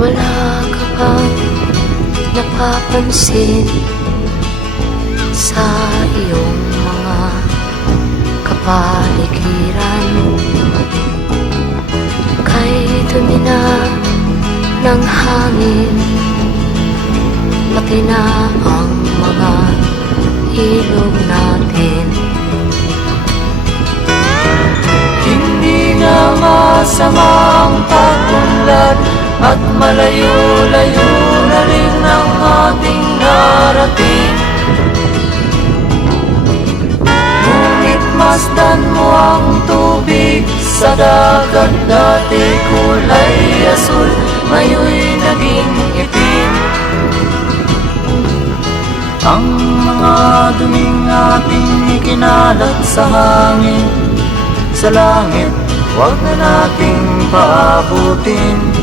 Wala ka bang napapansin sa iyong mga kapaligiran? Kay dumi na ng hangin, pati na ang mga ilog natin. Hindi na masama ang pag-unlad, at malayo-layo na rin ang ating narating. Ngunit masdan mo ang tubig sa dagat, dati kulay asul, ngayon'y naging itim. Ang mga duming ating ikinalat sa hangin, sa langit, huwag na nating paabutin.